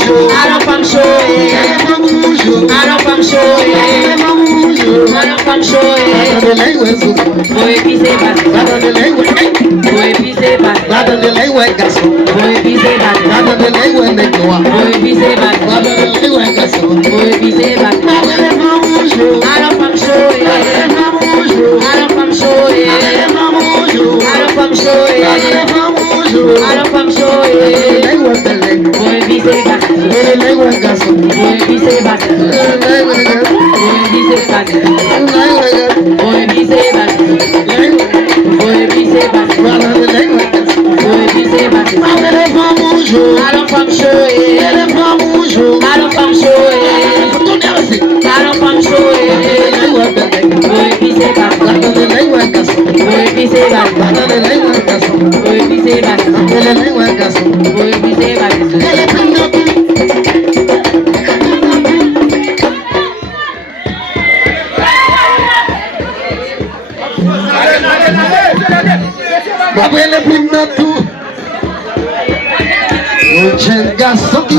Show. femme chaud, boy pisé bas, boy pisé bas, boy pisé bas, boy pisé bas, boy pisé bas. Alors femme chaud, alors femme chaud, alors femme chaud, alors femme chaud, boy pisé bas, boy pisé bas, boy pisé bas, boy pisé bas, boy pisé bas, boy pisé bas. Alors femme chaud, alors femme chaud, alors femme chaud, boy pisé bas, boy pisé bas, boy pisé bas, boy pisé bas. Babele pinatu, Ochen gaso di